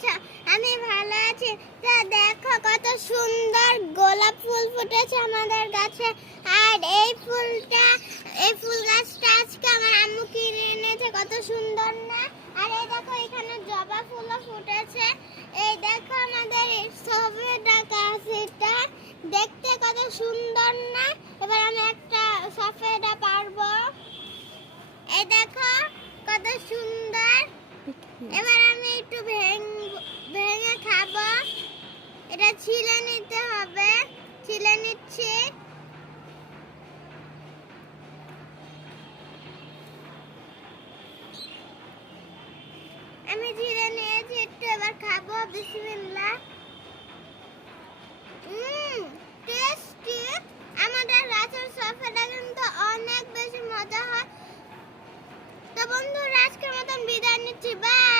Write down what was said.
আছো? আমি ভালো আছি। তা দেখো কত সুন্দর গোলাপ ফুল ফুটেছে আমাদের গাছে। আর এই ফুল গাছটা আজকে আমার আম্মু কিনে এনেছে। কত সুন্দর না? আর এই দেখো এখানে জবা ফুলও ফুটেছে। এই দেখো আমাদের সফেদা গাছ, এটা দেখতে কত সুন্দর না? এবার আমি একটা সফেদা পারবো। এই দেখো কত সুন্দর। এবার আমি একটু ভেঙে খাবো। এটা ছিলে নিতে হবে। ছিলে নিচ্ছি। আমি ছিলে নিয়েছি একটু, এবার খাবো। বিসমিল্লাহ। টেস্টি। আমাদের গাছের সফেদা কিন্তু অনেক বেশি মজা হয়। তো বন্ধুরা, আজকের মতন বিদায় নিচ্ছি। বাই।